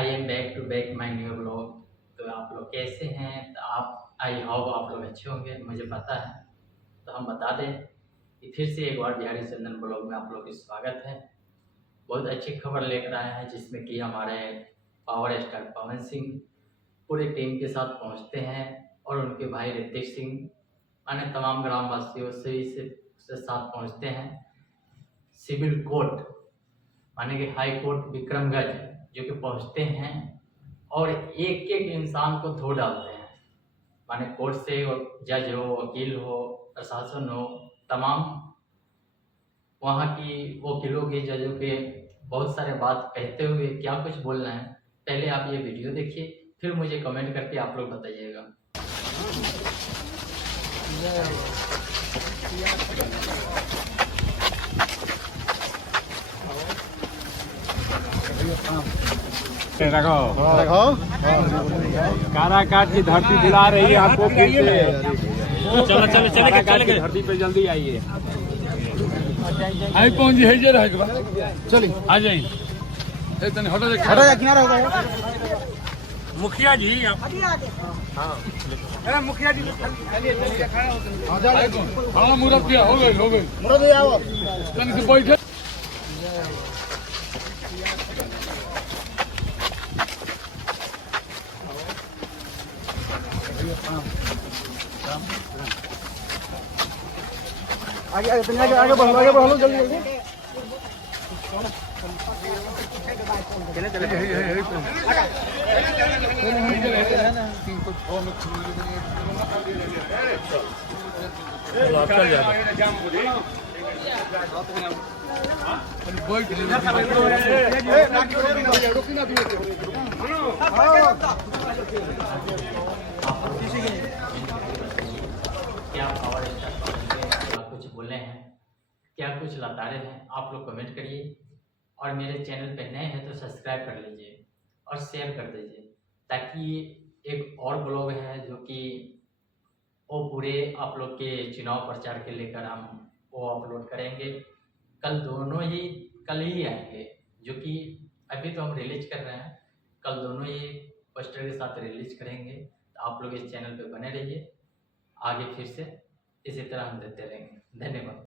I am back to back my new blog. तो आप लोग कैसे हैं? तो आप आई होप आप लोग अच्छे होंगे, मुझे पता है। तो हम बता दें कि फिर से एक बार बिहारी चंदन ब्लॉग में आप लोग का स्वागत है। बहुत अच्छी खबर लेकर आए हैं, जिसमें कि हमारे पावर स्टार पवन सिंह पूरे टीम के साथ पहुंचते हैं और उनके भाई ऋतिक सिंह अन्य तमाम ग्रामवासियों से साथ पहुंचते हैं सिविल कोर्ट माने कि हाई कोर्ट विक्रमगंज, जो कि पहुंचते हैं और एक एक इंसान को धो डालते हैं। माने कोर्ट से जज हो, वकील हो, प्रशासन हो, तमाम वहाँ की वकीलों के, जजों के बहुत सारे बात कहते हुए क्या कुछ बोल रहे हैं। पहले आप ये वीडियो देखिए, फिर मुझे कमेंट करके आप लोग बताइएगा। रखो रखो काराकाट की धरती दिला रही है आपको फिर से। चलो चलो चले काराकाट की धरती पे जल्दी आइए। आई पहुंच जी है रहेगा। चलिए आ जाइए। हटा जा किनारा होगा। मुखिया जी हाँ मुखिया जी हाँ मुहूर्त किया हो गई मुहूर्त आओ से बैठे। आगे आगे आगे बढ़ो जल्दी जल्दी। चले चले क्या पावर स्टार क्या कुछ बोले हैं, क्या कुछ लताड़े हैं, आप लोग कमेंट करिए। और मेरे चैनल पे नए हैं तो सब्सक्राइब कर लीजिए और शेयर कर दीजिए, ताकि एक और ब्लॉग है जो कि वो पूरे आप लोग के चुनाव प्रचार के लेकर हम वो अपलोड करेंगे। कल ही आएंगे, जो कि अभी तो हम रिलीज कर रहे हैं। कल दोनों ही पोस्टर के साथ रिलीज करेंगे। तो आप लोग इस चैनल पे बने रहिए, आगे फिर से इसी तरह हम देते रहेंगे। धन्यवाद।